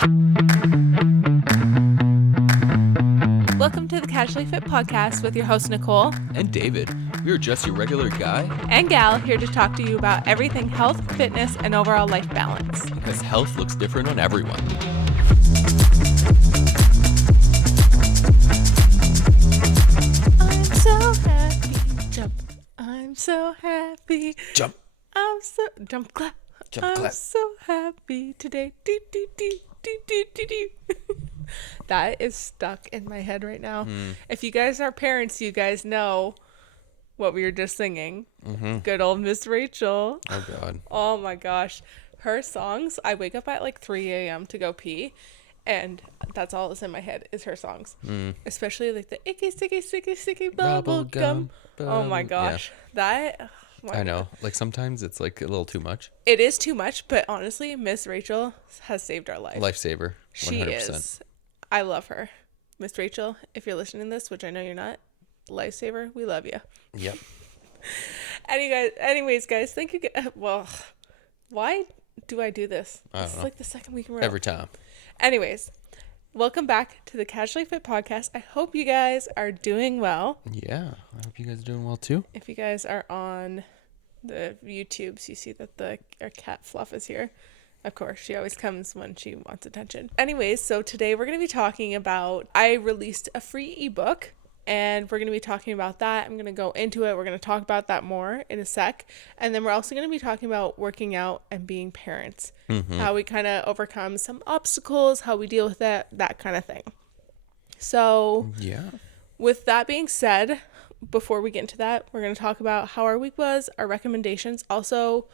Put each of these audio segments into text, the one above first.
Welcome to the Casually Fit Podcast with your host, Nicole. And David. We are just your regular guy. And gal here to talk to you about everything health, fitness, and overall life balance. Because health looks different on everyone. I'm so happy. Jump. I'm so happy. Jump. Jump clap. Jump clap. I'm so happy today. Do, do, do, do, do, do, do. That is stuck in my head right now. If you guys are parents, you guys know what we were just singing. Good old Miss Rachel. Oh, God. Oh, my gosh. Her songs, I wake up at like 3 a.m. to go pee, and that's all that's in my head is her songs. Especially like the icky, sticky, sticky, sticky bubble gum. Oh, my gosh. Yeah. That... I know. Like, sometimes it's like a little too much. It is too much, but honestly, Miss Rachel has saved our life. Lifesaver. 100%. She is. I love her. Miss Rachel, if you're listening to this, which I know you're not, lifesaver, we love you. Yep. Anyways, guys, thank you. Well, why do I do this? This is like the second week in a row. Every time. Anyways, welcome back to the Casually Fit Podcast. I hope you guys are doing well. Yeah. I hope you guys are doing well, too. If you guys are on the YouTubes, you see that our cat Fluff is here. Of course, she always comes when she wants attention. Anyways, so today we're going to be talking about, I released a free ebook, and we're going to be talking about that. I'm going to go into it. We're going to talk about that more in a sec. And then we're also going to be talking about working out and being parents. How we kind of overcome some obstacles, how we deal with that kind of thing. So, yeah. With that being said, before we get into that, we're going to talk about how our week was, our recommendations. Also,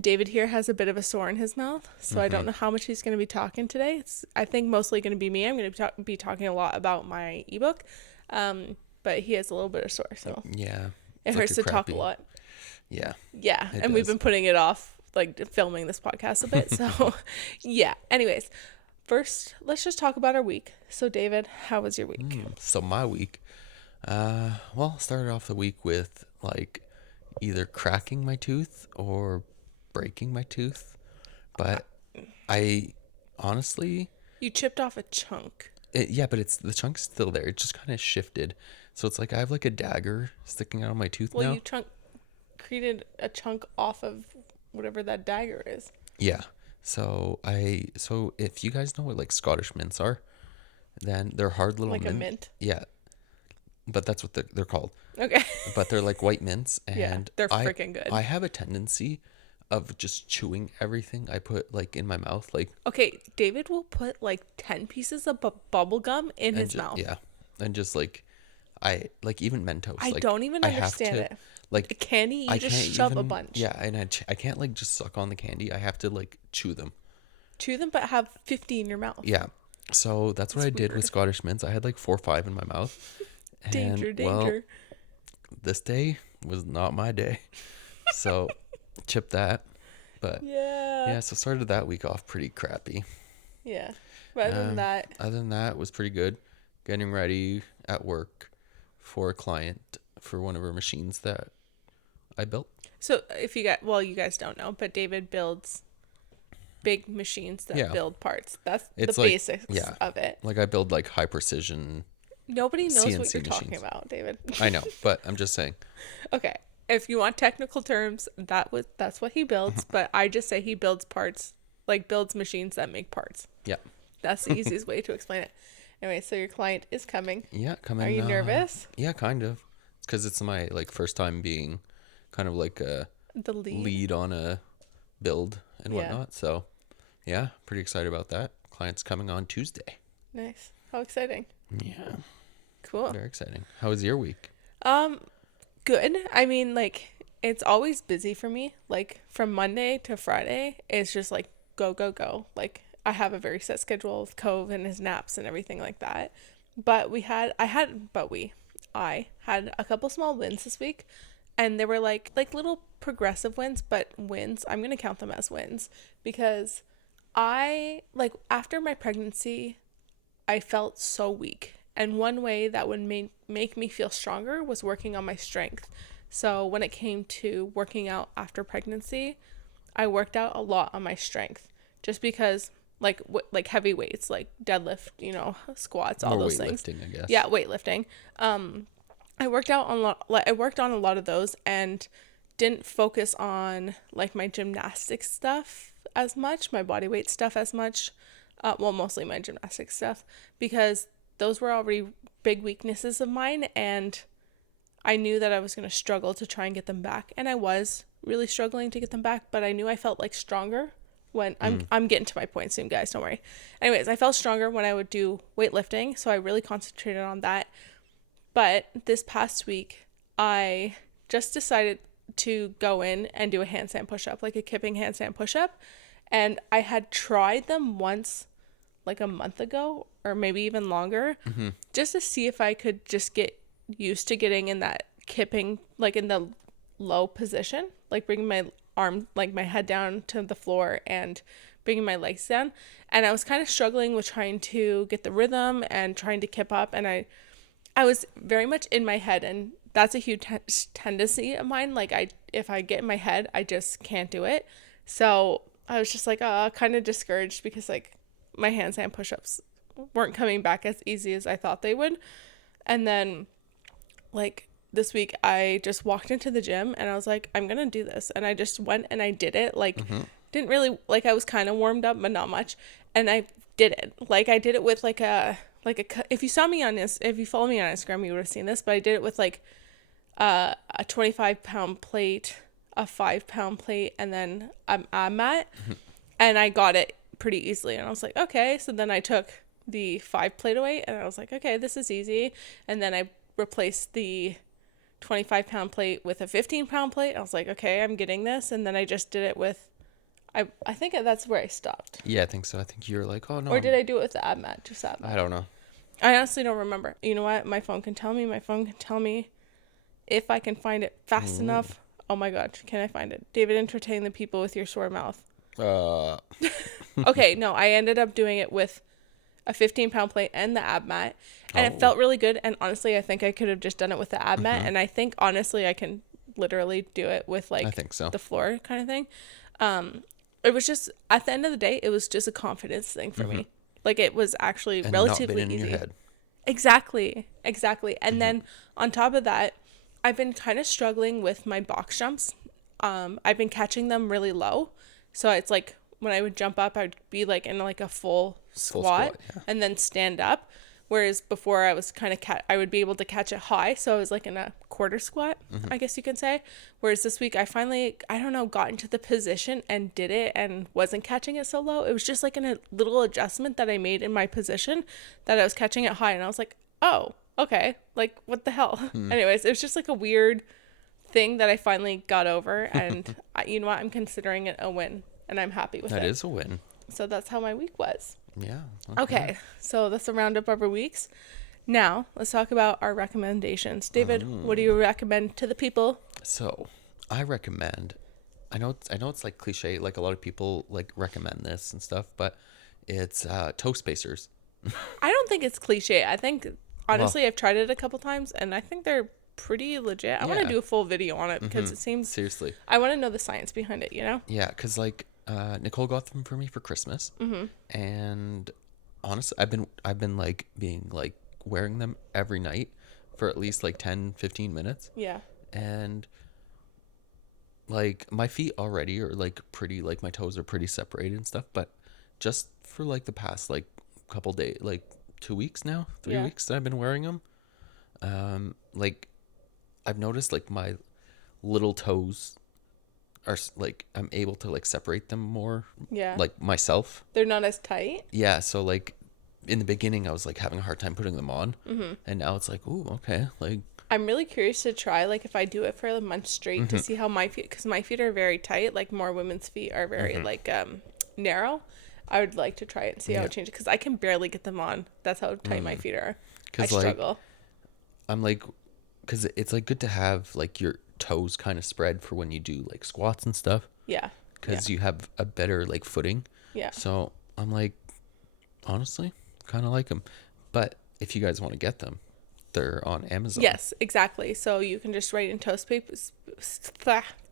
David here has a bit of a sore in his mouth, so I don't know how much he's going to be talking today. It's, I think, mostly going to be me. I'm going to be talking a lot about my ebook, but he has a little bit of sore, so Yeah. it hurts to talk a lot. Yeah. Yeah, and we've been putting it off, like filming this podcast a bit, so yeah. Anyways, first, let's just talk about our week. So, David, how was your week? So my week, well, started off the week with like either cracking my tooth or breaking my tooth, but I honestly, You chipped off a chunk. yeah, but the chunk's still there. It just kind of shifted, so it's like I have like a dagger sticking out of my tooth now. You created a chunk off of whatever that dagger is. Yeah. So if you guys know what like Scottish mints are, then they're hard little Like a mint? Yeah. But that's what they're called. Okay. But they're like white mints, and Yeah, they're freaking good. I have a tendency of just chewing everything I put like in my mouth, like. Okay, David will put like 10 pieces of bubble gum in his mouth. Yeah, and just like I like even Mentos. I don't even understand it. Like the candy, you just shove a bunch. Yeah, and I can't like just suck on the candy. I have to like chew them. Chew them, but have 50 in your mouth. Yeah, so that's what I did with Scottish mints. I had like 4 or 5 in my mouth. Danger. Well, this day was not my day, so chip that. But yeah, so started that week off pretty crappy. Yeah, but other than that, it was pretty good. Getting ready at work for a client for one of our machines that I built. So you guys don't know, but David builds big machines that build parts. That's the basics of it. Like I build like high precision. Nobody knows CNC what you're machines. talking about, David. I know, but I'm just saying. Okay. If you want technical terms, that's what he builds, but I just say he builds parts, like builds machines that make parts. Yeah. That's the easiest way to explain it. Anyway, so your client is coming. Yeah, coming. Are you nervous? Yeah, kind of. Because it's my like first time being kind of like the lead on a build and whatnot. So yeah, pretty excited about that. Client's coming on Tuesday. Nice. How exciting. Yeah. Cool. Very exciting. How was your week? Good. I mean, like, it's always busy for me. Like, from Monday to Friday, it's just like go, go, go. Like, I have a very set schedule with Cove and his naps and everything like that. But I had a couple small wins this week, and they were like little progressive wins, but wins. I'm going to count them as wins because after my pregnancy, I felt so weak. And one way that would make me feel stronger was working on my strength. So when it came to working out after pregnancy, I worked out a lot on my strength just because like heavy weights, like deadlift, squats, all More those things. weightlifting, I guess. Yeah, weightlifting. I worked on a lot of those and didn't focus on like my gymnastics stuff as much, my body weight stuff as much. Well, mostly my gymnastics stuff, because those were already big weaknesses of mine, and I knew that I was going to struggle to try and get them back, and I was really struggling to get them back, but I knew I felt like stronger when I'm getting to my point soon, guys, don't worry. Anyways, I felt stronger when I would do weightlifting, so I really concentrated on that. But this past week, I just decided to go in and do a handstand push-up, like a kipping handstand push-up. And I had tried them once, like a month ago, or maybe even longer, just to see if I could just get used to getting in that kipping, like in the low position, like bringing my arm, like my head down to the floor and bringing my legs down. And I was kind of struggling with trying to get the rhythm and trying to kip up. And I was very much in my head, and that's a huge tendency of mine. Like if I get in my head, I just can't do it. So I was just like, kind of discouraged because like my handstand push-ups weren't coming back as easy as I thought they would. And then like this week I just walked into the gym and I was like, I'm going to do this. And I just went and I did it. Like didn't really, like I was kind of warmed up, but not much. And I did it. Like I did it with if you follow me on Instagram, you would have seen this, but I did it with like a 25-pound plate, a 5-pound plate, and then a mat. And I got it pretty easily. And I was like, okay. So then I took the 5 plate away and I was like, okay, this is easy. And then I replaced the 25-pound plate with a 15-pound plate. I was like, okay, I'm getting this. And then I just did it with, I think that's where I stopped. Yeah, I think so. I think you're like, oh no. Or did I do it with the ab mat? Just ab mat. I don't know. I honestly don't remember. You know what? My phone can tell me if I can find it fast enough. Oh my God, can I find it? David, entertain the people with your sore mouth. Okay, no, I ended up doing it with a 15-pound plate and the ab mat, and it felt really good. And honestly, I think I could have just done it with the ab mat, and I think honestly I can literally do it with like I think so. the floor kind of thing. It was just, at the end of the day, it was just a confidence thing for me. Like it was actually And relatively not been in easy. your head. Exactly. And then on top of that, I've been kind of struggling with my box jumps. I've been catching them really low. So it's like when I would jump up, I'd be like in like a full squat, yeah. and then stand up. Whereas before I was kind of I would be able to catch it high. So I was like in a quarter squat, I guess you can say. Whereas this week I finally, I don't know, got into the position and did it and wasn't catching it so low. It was just like a little adjustment that I made in my position that I was catching it high. And I was like, oh, okay. Like what the hell? Anyways, it was just like a weird thing that I finally got over. And you know what? I'm considering it a win and I'm happy with it. That is a win. So that's how my week was. Yeah. Okay, so that's a roundup of our weeks. Now, let's talk about our recommendations. David, what do you recommend to the people? So, I recommend. I know it's like cliche. Like a lot of people like recommend this and stuff, but it's toe spacers. I don't think it's cliche. I think honestly, I've tried it a couple times, and I think they're pretty legit. I want to do a full video on it because it seems seriously. I want to know the science behind it. You know? Yeah, because like Nicole got them for me for Christmas, and honestly, I've been like being like wearing them every night for at least like 10-15 minutes. Yeah. And like my feet already are like pretty, like my toes are pretty separated and stuff, but just for like the past like couple days, like 2 weeks now, 3 weeks that I've been wearing them, like I've noticed like my little toes are like I'm able to like separate them more. Yeah. Like myself. They're not as tight. Yeah. So like in the beginning I was like having a hard time putting them on, and now it's like, ooh, okay. Like I'm really curious to try, like if I do it for a month straight to see how my feet, because my feet are very tight. Like more women's feet are very like narrow. I would like to try it and see how it changes, because I can barely get them on. That's how tight my feet are. I struggle. Like, I'm like, because it's like good to have like your toes kind of spread for when you do like squats and stuff. Yeah. Because you have a better like footing. Yeah. So I'm like, honestly, kind of like them. But if you guys want to get them, they're on Amazon. Yes, exactly. So you can just write in toe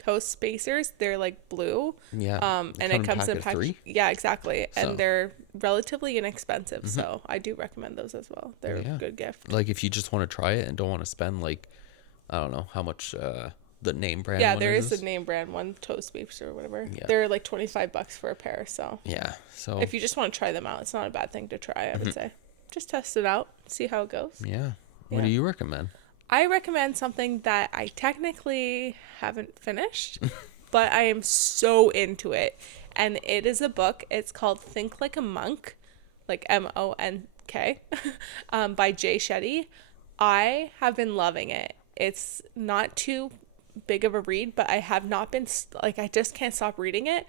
toast spacers. They're like blue. Yeah. And it comes in pack of 3. Yeah, exactly. So. And they're relatively inexpensive, so I do recommend those as well. They're a good gift. Like if you just want to try it and don't want to spend like, I don't know how much the name brand. Yeah, one there is a name brand one, toast spacer or whatever. Yeah. They're like $25 for a pair. So yeah. So if you just want to try them out, it's not a bad thing to try. I would say, just test it out, see how it goes. yeah. What do you recommend? I recommend something that I technically haven't finished, but I am so into it. And it is a book. It's called Think Like a Monk, like MONK, by Jay Shetty. I have been loving it. It's not too big of a read, but I have not been, like, I just can't stop reading it.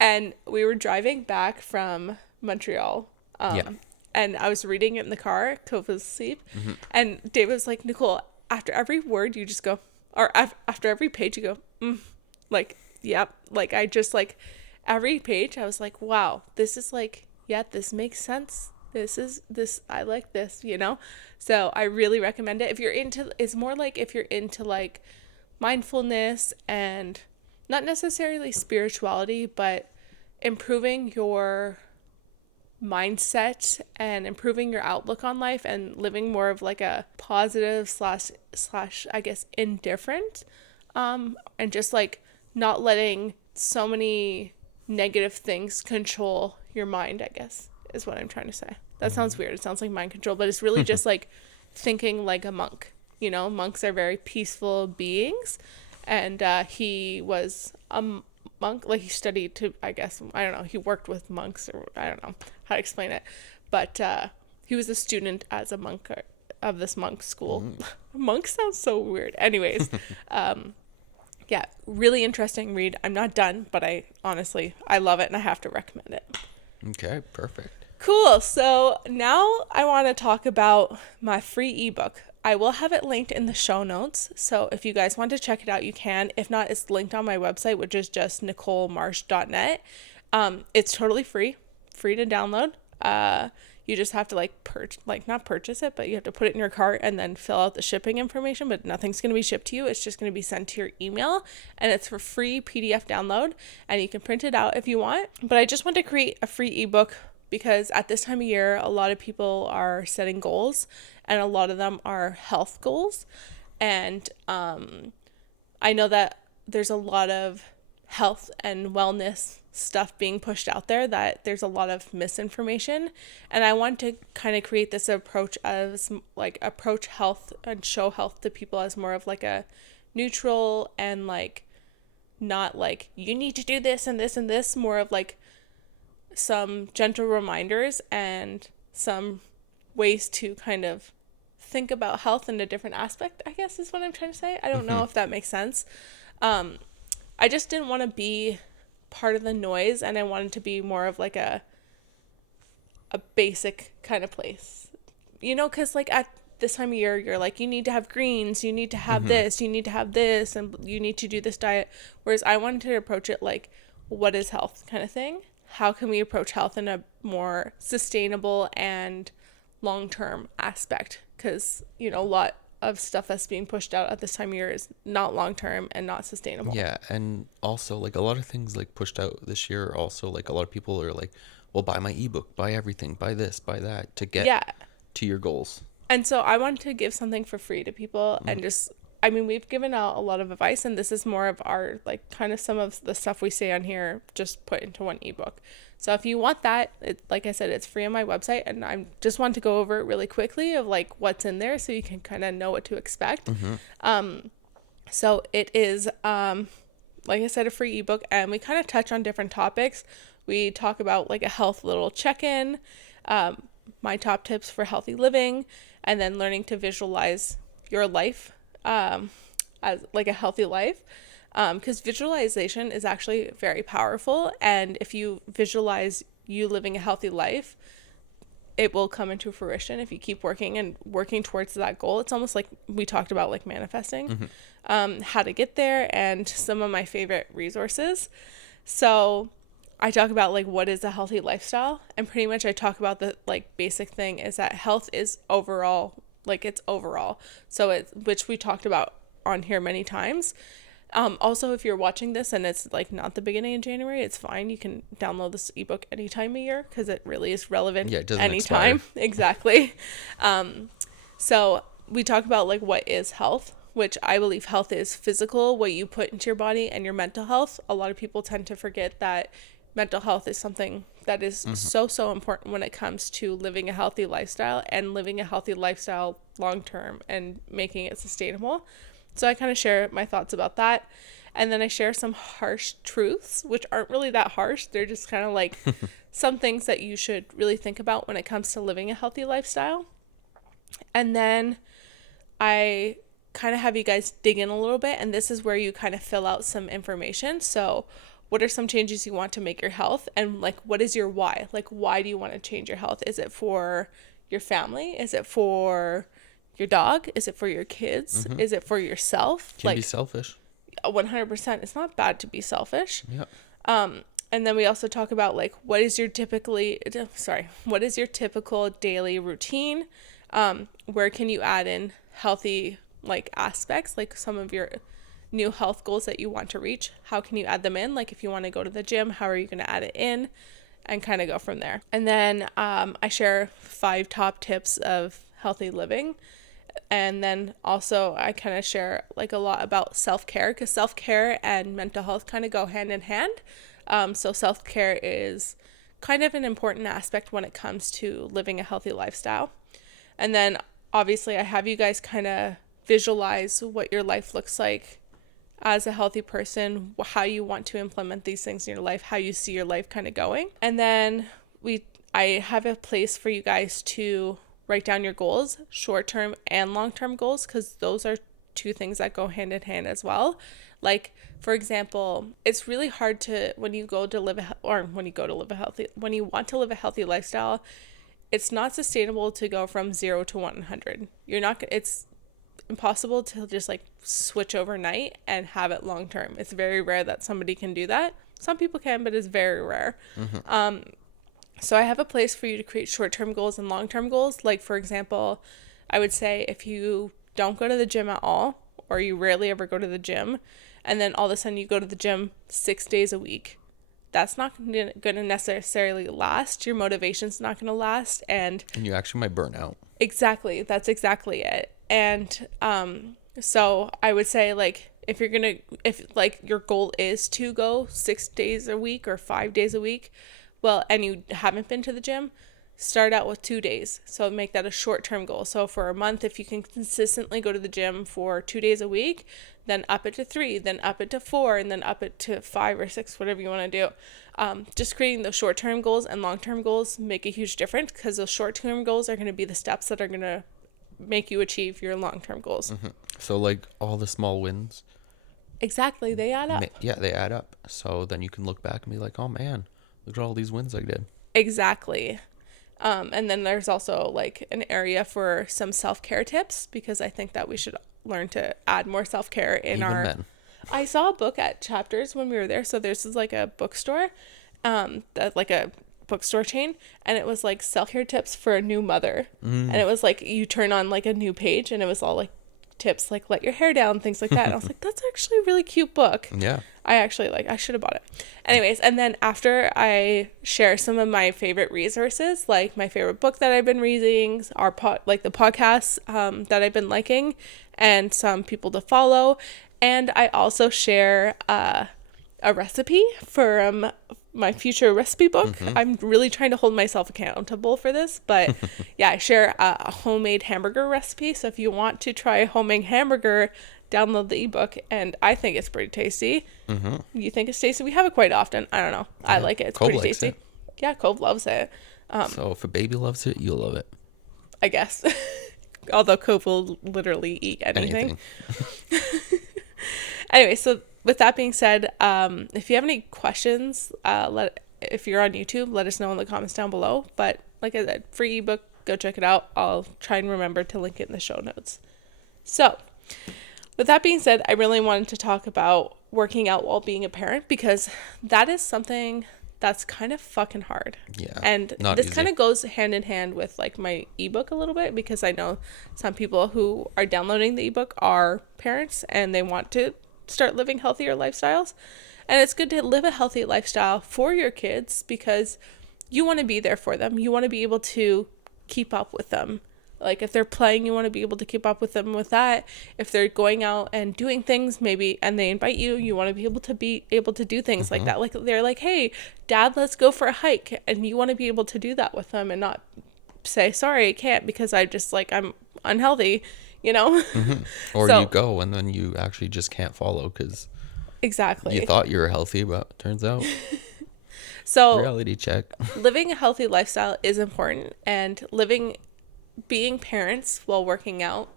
And we were driving back from Montreal. And I was reading it in the car. Cove was asleep. And David was like, Nicole, after every word you just go, or after every page you go, like, yep. Like, I just, like, every page I was like, wow, this is like, yeah, this makes sense. This, I like this, you know? So I really recommend it. If you're into, it's more like if you're into, like, mindfulness and not necessarily spirituality, but improving your mindset and improving your outlook on life and living more of like a positive slash I guess indifferent, and just like not letting so many negative things control your mind, I guess is what I'm trying to say. That sounds weird. It sounds like mind control, but it's really just like thinking like a monk. You know, monks are very peaceful beings, and he was a monk. Like, he studied to, I guess, I don't know, he worked with monks, or I don't know how to explain it, but he was a student as a monk of this monk school. Monk sounds so weird. Anyways, yeah, really interesting read. I'm not done, but I love it and I have to recommend it. Okay, perfect. Cool. So now I want to talk about my free ebook. I will have it linked in the show notes. So if you guys want to check it out, you can. If not, it's linked on my website, which is just nicolemarsh.net. It's totally free to download. You just have to not purchase it, but you have to put it in your cart and then fill out the shipping information, but nothing's going to be shipped to you. It's just going to be sent to your email, and it's for free PDF download, and you can print it out if you want. But I just want to create a free ebook because at this time of year, a lot of people are setting goals, and a lot of them are health goals. And I know that there's a lot of health and wellness stuff being pushed out there, that there's a lot of misinformation, and I want to kind of create this approach as like approach health and show health to people as more of like a neutral and like not like you need to do this and this and this, more of like some gentle reminders and some ways to kind of think about health in a different aspect, I guess is what I'm trying to say. I don't know if that makes sense. I just didn't want to be part of the noise, and I wanted to be more of like a basic kind of place, you know, because like at this time of year, you're like, you need to have greens, you need to have this, you need to have this, and you need to do this diet. Whereas I wanted to approach it like, what is health kind of thing? How can we approach health in a more sustainable and long-term aspect? Because, you know, a lot of stuff that's being pushed out at this time of year is not long-term and not sustainable. Yeah, and also like a lot of things like pushed out this year are also like a lot of people are like, well, buy my ebook, buy everything, buy this, buy that to get to your goals. And so I want to give something for free to people and just, I mean, we've given out a lot of advice, and this is more of our, like, kind of some of the stuff we say on here just put into one ebook. So if you want that, like I said, it's free on my website, and I just want to go over it really quickly of like what's in there so you can kind of know what to expect. So it is, like I said, a free ebook, and we kind of touch on different topics. We talk about like a health little check-in, my top tips for healthy living, and then learning to visualize your life as like a healthy life. Because visualization is actually very powerful, and if you visualize you living a healthy life, it will come into fruition if you keep working towards that goal. It's almost like we talked about, like manifesting, how to get there, and some of my favorite resources. So I talk about like what is a healthy lifestyle, and pretty much I talk about the like basic thing is that health is overall, like it's overall. So which we talked about on here many times. Also, if you're watching this and it's like not the beginning of January, it's fine. You can download this ebook any time of year because it really is relevant Yeah, it doesn't anytime. expire. Exactly. So we talk about like what is health, which I believe health is physical, what you put into your body, and your mental health. A lot of people tend to forget that mental health is something that is so important when it comes to living a healthy lifestyle and living a healthy lifestyle long term and making it sustainable. So I kind of share my thoughts about that. And then I share some harsh truths, which aren't really that harsh. They're just kind of like some things that you should really think about when it comes to living a healthy lifestyle. And then I kind of have you guys dig in a little bit. And this is where you kind of fill out some information. So what are some changes you want to make your health? And like, what is your why? Like, why do you want to change your health? Is it for your family? Is it for your dog? Is it for your kids? Is it for yourself? Can be selfish. 100%. It's not bad to be selfish. Yeah. And then we also talk about like what is your typical daily routine? Where can you add in healthy like aspects, like some of your new health goals that you want to reach? How can you add them in? Like if you want to go to the gym, how are you going to add it in? And kind of go from there. And then I share 5 top tips of healthy living. And then also I kind of share like a lot about self-care, because self-care and mental health kind of go hand in hand. So self-care is kind of an important aspect when it comes to living a healthy lifestyle. And then obviously I have you guys kind of visualize what your life looks like as a healthy person, how you want to implement these things in your life, how you see your life kind of going. And then I have a place for you guys to write down your goals, short-term and long-term goals, because those are 2 things that go hand in hand as well. Like, for example, it's really hard to, when you want to live a healthy lifestyle, it's not sustainable to go from 0 to 100. It's impossible to just like switch overnight and have it long term. It's very rare that somebody can do that. Some people can, but it's very rare. So I have a place for you to create short-term goals and long-term goals. Like, for example, I would say if you don't go to the gym at all, or you rarely ever go to the gym, and then all of a sudden you go to the gym 6 days a week, that's not going to necessarily last. Your motivation's not going to last. And you actually might burn out. Exactly. That's exactly it. And so I would say, like, if your goal is to go 6 days a week or 5 days a week, well, and you haven't been to the gym, start out with 2 days. So make that a short-term goal. So for a month, if you can consistently go to the gym for 2 days a week, then up it to 3, then up it to 4, and then up it to 5 or 6, whatever you want to do. Just creating those short-term goals and long-term goals make a huge difference, because those short-term goals are going to be the steps that are going to make you achieve your long-term goals. So like all the small wins. Exactly. They add up. Yeah, they add up. So then you can look back and be like, oh man, look at all these wins I did. Exactly. And then there's also like an area for some self-care tips, because I think that we should learn to add more self-care in Even our men. I saw a book at Chapters when we were there. So there's like a bookstore, like a bookstore chain, and it was like self-care tips for a new mother. And it was like you turn on like a new page and it was all like tips like let your hair down, things like that. And I was like, that's actually a really cute book. Yeah. I should have bought it. Anyways, and then after I share some of my favorite resources, like my favorite book that I've been reading, the podcasts that I've been liking, and some people to follow. And I also share a recipe for my future recipe book. I'm really trying to hold myself accountable for this, but yeah, I share a homemade hamburger recipe. So if you want to try a homemade hamburger, download the ebook, and I think it's pretty tasty. You think it's tasty? We have it quite often. I don't know. I like it. It's Cove pretty likes tasty. it. Yeah, Cove loves it. So if a baby loves it, you'll love it. I guess. Although Cove will literally eat anything. Anyway, so with that being said, if you have any questions, if you're on YouTube, let us know in the comments down below. But like I said, free ebook, go check it out. I'll try and remember to link it in the show notes. So with that being said, I really wanted to talk about working out while being a parent, because that is something that's kind of fucking hard. Yeah. And this kind of goes hand in hand with like my ebook a little bit, because I know some people who are downloading the ebook are parents and they want to start living healthier lifestyles. And it's good to live a healthy lifestyle for your kids because you want to be there for them. You want to be able to keep up with them. Like if they're playing, you want to be able to keep up with them with that. If they're going out and doing things maybe and they invite you, you want to be able to do things like that. Like they're like, hey, Dad, let's go for a hike. And you want to be able to do that with them and not say, sorry, I can't because I'm unhealthy, you know? Or So you go and then you actually just can't follow because exactly. you thought you were healthy, but turns out So reality check. living a healthy lifestyle is important, and being parents while working out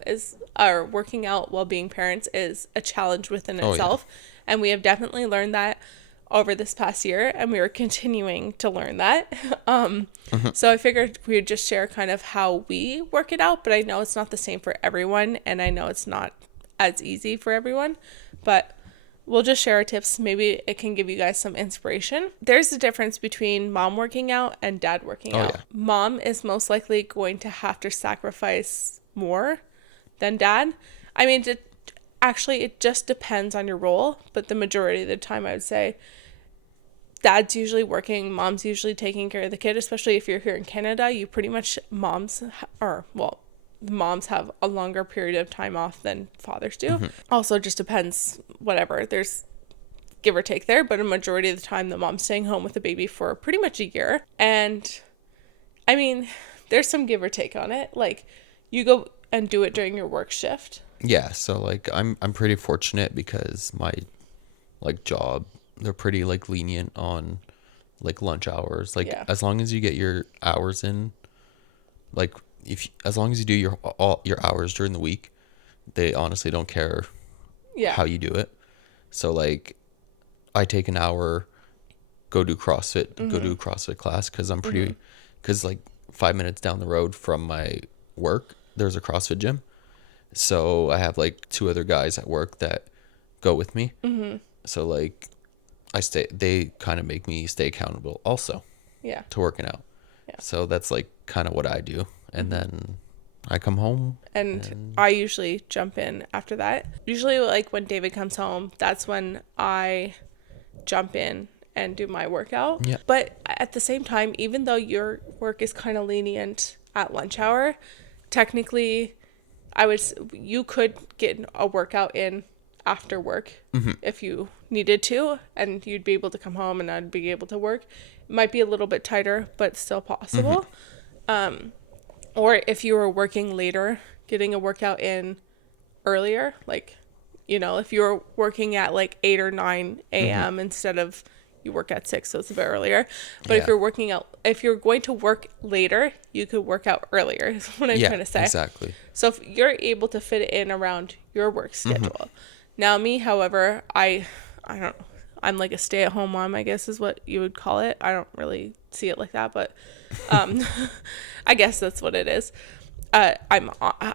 while being parents is a challenge within Oh, itself. And we have definitely learned that over this past year, and we are continuing to learn that. So I figured we would just share kind of how we work it out, but I know it's not the same for everyone, and I know it's not as easy for everyone, but we'll just share our tips. Maybe it can give you guys some inspiration. There's a difference between mom working out and dad working out. Yeah. Mom is most likely going to have to sacrifice more than dad. I mean, it just depends on your role, but the majority of the time I would say dad's usually working, mom's usually taking care of the kid, especially if you're here in Canada. You pretty much moms have a longer period of time off than fathers do. Also just depends, whatever, there's give or take there, but a majority of the time the mom's staying home with the baby for pretty much a year. And I mean, there's some give or take on it. Like you go and do it during your work shift. Yeah, so like I'm pretty fortunate because my like job, they're pretty like lenient on like lunch hours. Like Yeah. as long as you get your hours in, like as long as you do all your hours during the week, they honestly don't care Yeah. how you do it. So like I take an hour, go do CrossFit, go do a CrossFit class because I'm pretty, because like 5 minutes down the road from my work, there's a CrossFit gym. So I have like two other guys at work that go with me. So like they kind of make me stay accountable also Yeah. to working out. Yeah. So that's like kind of what I do. And then I come home. And I usually jump in after that. Usually like when David comes home, that's when I jump in and do my workout. Yeah. But at the same time, even though your work is kind of lenient at lunch hour, technically you could get a workout in after work if you needed to, and you'd be able to come home and I'd be able to work. It might be a little bit tighter, but still possible. Or if you were working later, getting a workout in earlier, like, you know, if you were working at like 8 or 9 a.m. instead of you work at 6, so it's a bit earlier. But if you're going to work later, you could work out earlier, is what I'm trying to say. Exactly. So if you're able to fit it in around your work schedule. Now me, however, I don't know. I'm like a stay-at-home mom, I guess is what you would call it. I don't really see it like that, but I guess that's what it is. I'm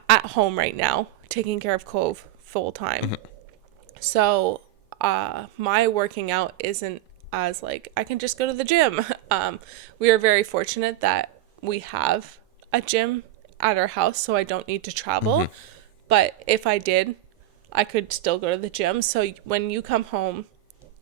at home right now taking care of Cove full time. So my working out isn't as like I can just go to the gym. We are very fortunate that we have a gym at our house, so I don't need to travel. But if I did, I could still go to the gym. So when you come home,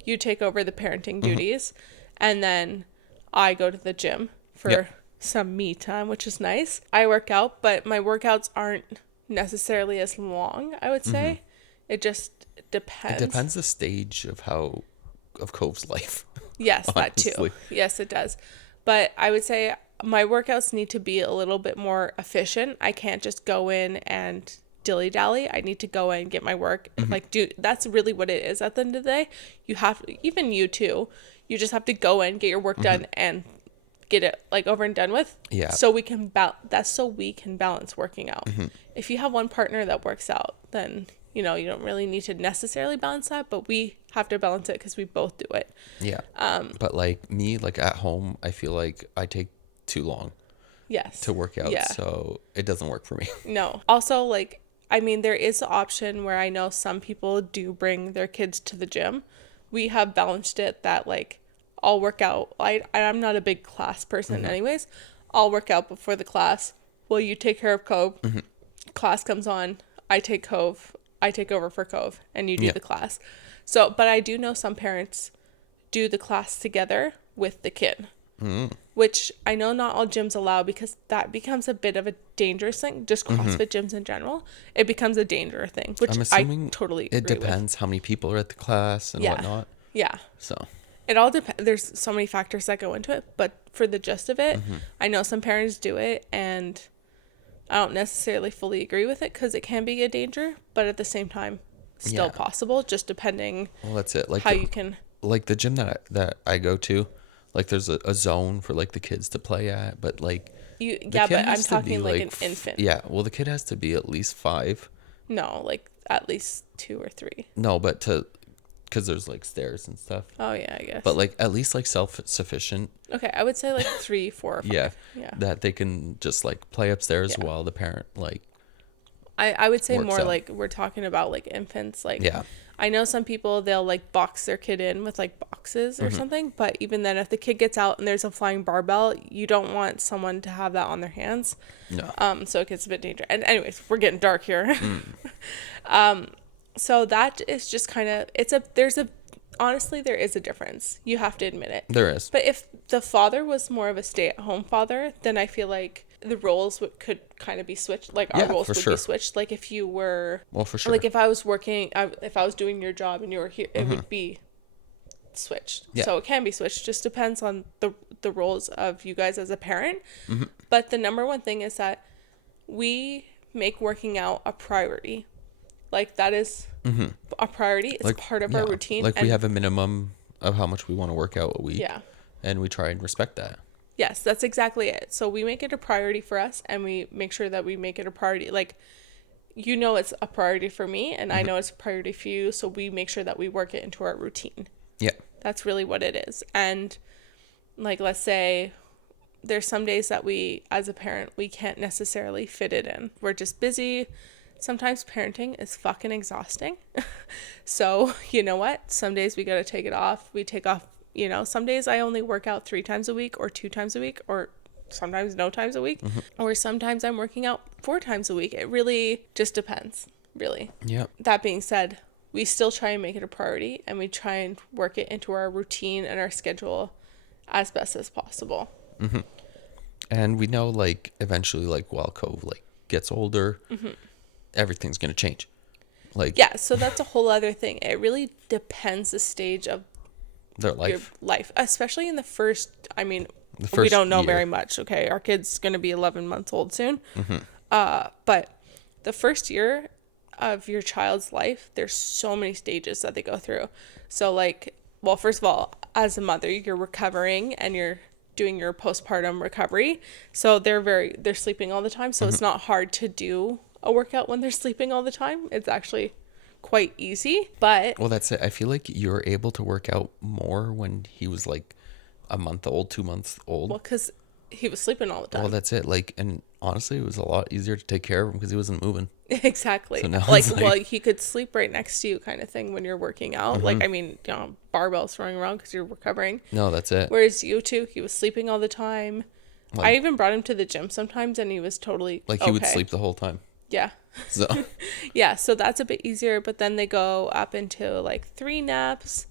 you take over the parenting duties, and then I go to the gym for some me time, which is nice. I work out, but my workouts aren't necessarily as long, I would say. It just depends. It depends the stage of Cove's life. Yes, that too. Yes, it does. But I would say my workouts need to be a little bit more efficient. I can't just go in and dilly-dally. I need to go in and get my work. That's really what it is at the end of the day. You have, even you too, you just have to go in, get your work done, and get it like over and done with. Yeah. So we can that's so we can balance working out. If you have one partner that works out, then you don't really need to necessarily balance that, but we have to balance it because we both do it. Yeah. But like me, like at home, I feel like I take too long to work out. Yeah. So it doesn't work for me. No. Also, like, I mean, there is the option where I know some people do bring their kids to the gym. We have balanced it that like I'll work out. I'm not a big class person anyways. I'll work out before the class. Will you take care of Cove? Class comes on. I take Cove I take over for Cove and you do Yeah. the class. So, but I do know some parents do the class together with the kid, which I know not all gyms allow because that becomes a bit of a dangerous thing. Just CrossFit gyms in general, it becomes a danger thing, which I'm I assuming totally it agree with. depends how many people are at the class and Yeah. whatnot. Yeah. So, It all depends. There's so many factors that go into it, but for the gist of it, I know some parents do it, and I don't necessarily fully agree with it because it can be a danger, but at the same time, still Yeah. possible, just depending well, that's it. Like how you can. like the gym that I go to, like there's a zone for like the kids to play at, but like the Yeah, kid but I'm has to be talking like an like infant. yeah, well the kid has to be at least 5. No, like at least 2 or 3. No, but because there's like stairs and stuff. Oh yeah, I guess. But like at least like self-sufficient. Okay, I would say like 3, 4, or 5. Yeah. Yeah. That they can just like play upstairs Yeah. while the parent like I would say works more out. like we're talking about like infants. Like, Yeah. I know some people, they'll like box their kid in with like boxes or something, but even then, if the kid gets out and there's a flying barbell, you don't want someone to have that on their hands. No. So it gets a bit dangerous. And anyways, we're getting dark here. So that is just kind of, honestly, there is a difference. You have to admit it. There is. But if the father was more of a stay-at-home father, then I feel like the roles could kind of be switched. Like our Yeah, roles for would sure. be switched. Like if you were, Well, for sure. like if I was working, if I was doing your job and you were here, it would be switched. Yeah. So it can be switched. Just depends on the roles of you guys as a parent. But the number one thing is that we make working out a priority. Like that is a priority. It's like part of our routine. Like we and have a minimum of how much we want to work out a week. yeah. And we try and respect that. Yes, that's exactly it. So we make it a priority for us, and we make sure that we make it a priority. Like, you know, it's a priority for me, and I know it's a priority for you. So we make sure that we work it into our routine. Yeah. That's really what it is. And like, let's say there's some days that we, as a parent, we can't necessarily fit it in. We're just busy. Sometimes parenting is fucking exhausting. So, you know what? Some days we got to take it off. We take off, you know, some days I only work out 3 times a week or 2 times a week or sometimes no times a week. Or sometimes I'm working out 4 times a week. It really just depends, really. Yeah. That being said, we still try and make it a priority and we try and work it into our routine and our schedule as best as possible. And we know like eventually like while Cove like gets older, everything's going to change. Like Yeah, so that's a whole other thing. It really depends the stage of their your life. life, especially in the first, I mean, we first don't know year. very much, okay? Our kid's going to be 11 months old soon. But the first year of your child's life, there's so many stages that they go through. So like, well, first of all, as a mother, you're recovering and you're doing your postpartum recovery. So they're sleeping all the time. So it's not hard to do a workout when they're sleeping all the time. It's actually quite easy, but Well, that's it. I feel like you're able to work out more when he was like a month old, 2 months old. well, because he was sleeping all the time. Well, that's it. Like, and honestly, it was a lot easier to take care of him because he wasn't moving. Exactly. So now like, it's like- well, he could sleep right next to you kind of thing when you're working out. Like, I mean, you know, barbells throwing around because you're recovering. No, that's it. Whereas you two, he was sleeping all the time. Like- I even brought him to the gym sometimes and he was totally Like he would okay. sleep the whole time. Yeah. So Yeah. So that's a bit easier. But then they go up into like 3 naps.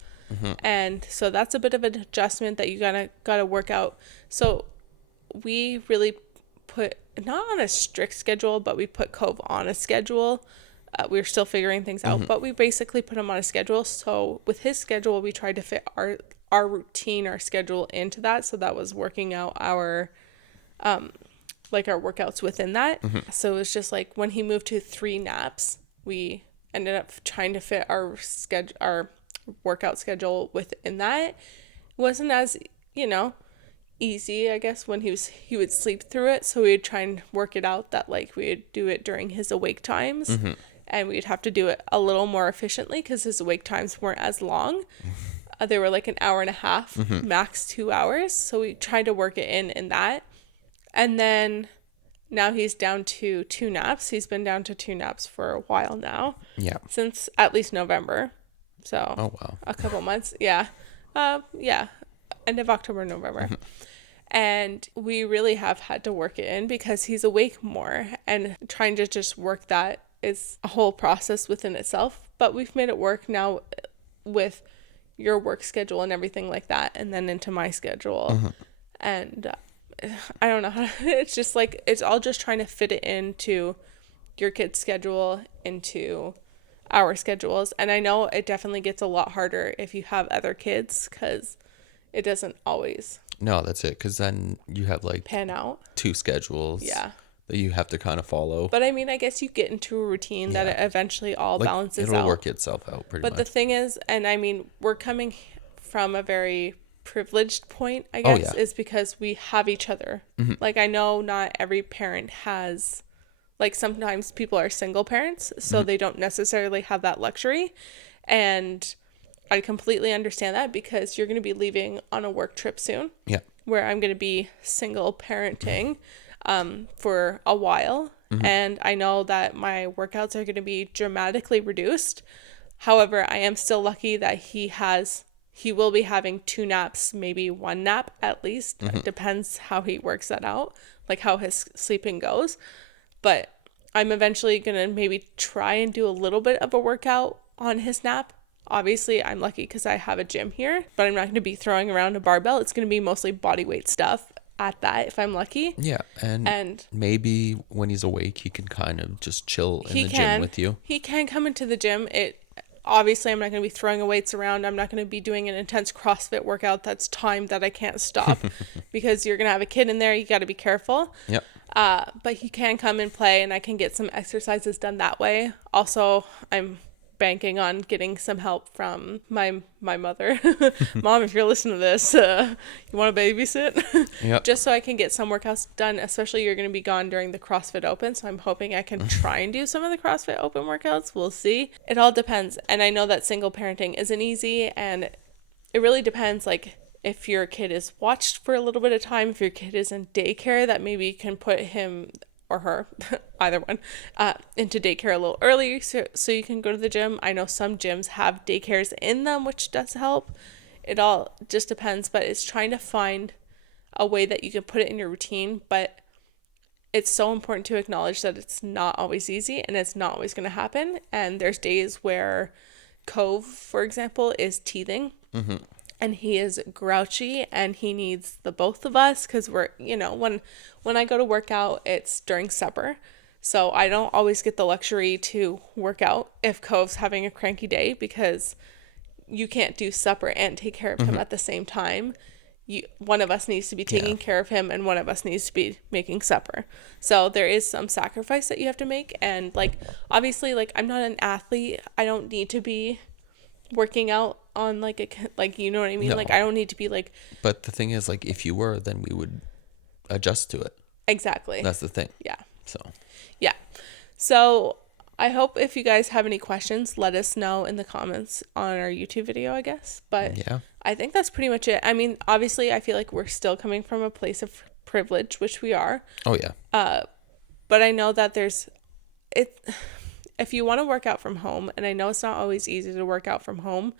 And so that's a bit of an adjustment that you gotta work out. So we really put, not on a strict schedule, but we put Cove on a schedule. We're still figuring things out, but we basically put him on a schedule. So with his schedule, we tried to fit our routine, our schedule into that. So that was working out our, like our workouts within that. So it was just like when he moved to 3 naps, we ended up trying to fit our workout schedule within that. It wasn't as, you know, easy, I guess, when he would sleep through it. So we'd try and work it out that like we would do it during his awake times, and we'd have to do it a little more efficiently because his awake times weren't as long. They were like an hour and a half, max 2 hours. So we tried to work it in that. And then now he's down to 2 naps. He's been down to 2 naps for a while now. yeah. Since at least November. So Oh wow. a couple months. Yeah. Yeah. End of October, November. And we really have had to work it in because he's awake more, and trying to just work that is a whole process within itself, but we've made it work now with your work schedule and everything like that, and then into my schedule. And I don't know how it's just like, it's all just trying to fit it into your kid's schedule, into our schedules. And I know it definitely gets a lot harder if you have other kids, because it doesn't always No, that's it. Because then you have like pan out. 2 schedules that you have to kind of follow. But I mean, I guess you get into a routine that it eventually all Like, balances it'll out. work itself out pretty But much. the thing is, and I mean, we're coming from a very privileged point, I guess, is because we have each other. Like, I know not every parent has, like, sometimes people are single parents, so they don't necessarily have that luxury. And I completely understand that, because you're going to be leaving on a work trip soon. Yeah. Where I'm going to be single parenting for a while. And I know that my workouts are going to be dramatically reduced. However, I am still lucky that he will be having 2 naps, maybe 1 nap at least. It depends how he works that out, like how his sleeping goes. But I'm eventually going to maybe try and do a little bit of a workout on his nap. Obviously, I'm lucky because I have a gym here, but I'm not going to be throwing around a barbell. It's going to be mostly body weight stuff at that, if I'm lucky. Yeah, and maybe when he's awake, he can kind of just chill in the gym with you. He can come into the gym. Obviously, I'm not going to be throwing weights around. I'm not going to be doing an intense CrossFit workout that's timed that I can't stop because you're going to have a kid in there. You got to be careful. Yep. But he can come and play, and I can get some exercises done that way. Also, I'm banking on getting some help from my mother. Mom, if you're listening to this, you want to babysit? Yep. Just so I can get some workouts done, especially you're going to be gone during the CrossFit Open, so I'm hoping I can try and do some of the CrossFit Open workouts. We'll see. It all depends. And I know that single parenting isn't easy, and it really depends, like, if your kid is watched for a little bit of time, if your kid is in daycare, that maybe you can put him or her, either one, into daycare a little early so you can go to the gym. I know some gyms have daycares in them, which does help. It all just depends, but it's trying to find a way that you can put it in your routine. But it's so important to acknowledge that it's not always easy, and it's not always going to happen. And there's days where Cove, for example, is teething. And he is grouchy, and he needs the both of us, because we're, when I go to work out, it's during supper. So I don't always get the luxury to work out if Cove's having a cranky day, because you can't do supper and take care of him at the same time. One of us needs to be taking care of him, and one of us needs to be making supper. So there is some sacrifice that you have to make. And, like, obviously, like, I'm not an athlete. I don't need to be working out on you know what I mean? No. Like, I don't need to be like. But the thing is, like, if you were, then we would adjust to it. Exactly. That's the thing. Yeah. So. Yeah. So I hope if you guys have any questions, let us know in the comments on our YouTube video, I guess. But yeah, I think that's pretty much it. I mean, obviously, I feel like we're still coming from a place of privilege, which we are. Oh yeah. But I know that if you want to work out from home, and I know it's not always easy to work out from home,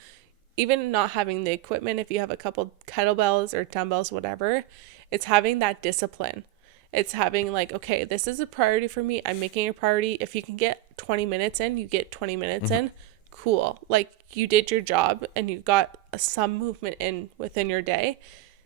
even not having the equipment, if you have a couple kettlebells or dumbbells, whatever, it's having that discipline. It's having like, okay, this is a priority for me. I'm making a priority. If you can get 20 minutes in, you get 20 minutes in. Cool. Like, you did your job and you got some movement in within your day.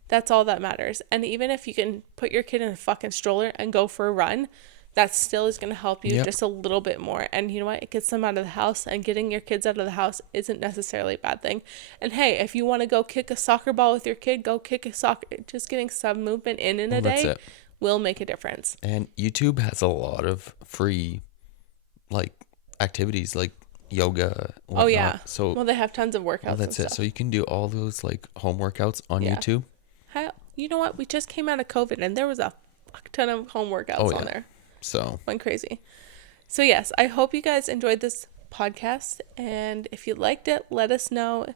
That's all that matters. And even if you can put your kid in a fucking stroller and go for a run, that still is going to help you just a little bit more. And you know what? It gets them out of the house, and getting your kids out of the house isn't necessarily a bad thing. And hey, if you want to go kick a soccer ball with your kid, go kick a soccer. Just getting some movement in a day will make a difference. And YouTube has a lot of free, like, activities, like yoga. Whatnot. Oh yeah. So they have tons of workouts. That's it. So you can do all those like home workouts on YouTube. You know what? We just came out of COVID, and there was a fuck ton of home workouts on there. So went crazy. So yes, I hope you guys enjoyed this podcast, and if you liked it, let us know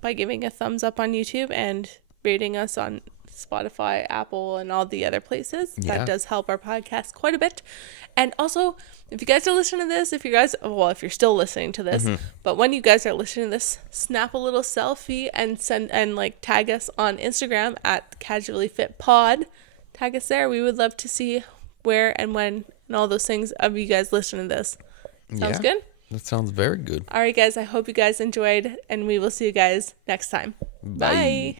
by giving a thumbs up on YouTube and rating us on Spotify, Apple, and all the other places. That does help our podcast quite a bit. And also, if you guys are listening to this, if you're still listening to this, but when you guys are listening to this, snap a little selfie and send and like tag us on Instagram at Casually Fit Pod. Tag us there. We would love to see where and when and all those things of you guys listening to this. Sounds Yeah, good? that sounds very good. All right, guys. I hope you guys enjoyed, and we will see you guys next time. Bye. Bye.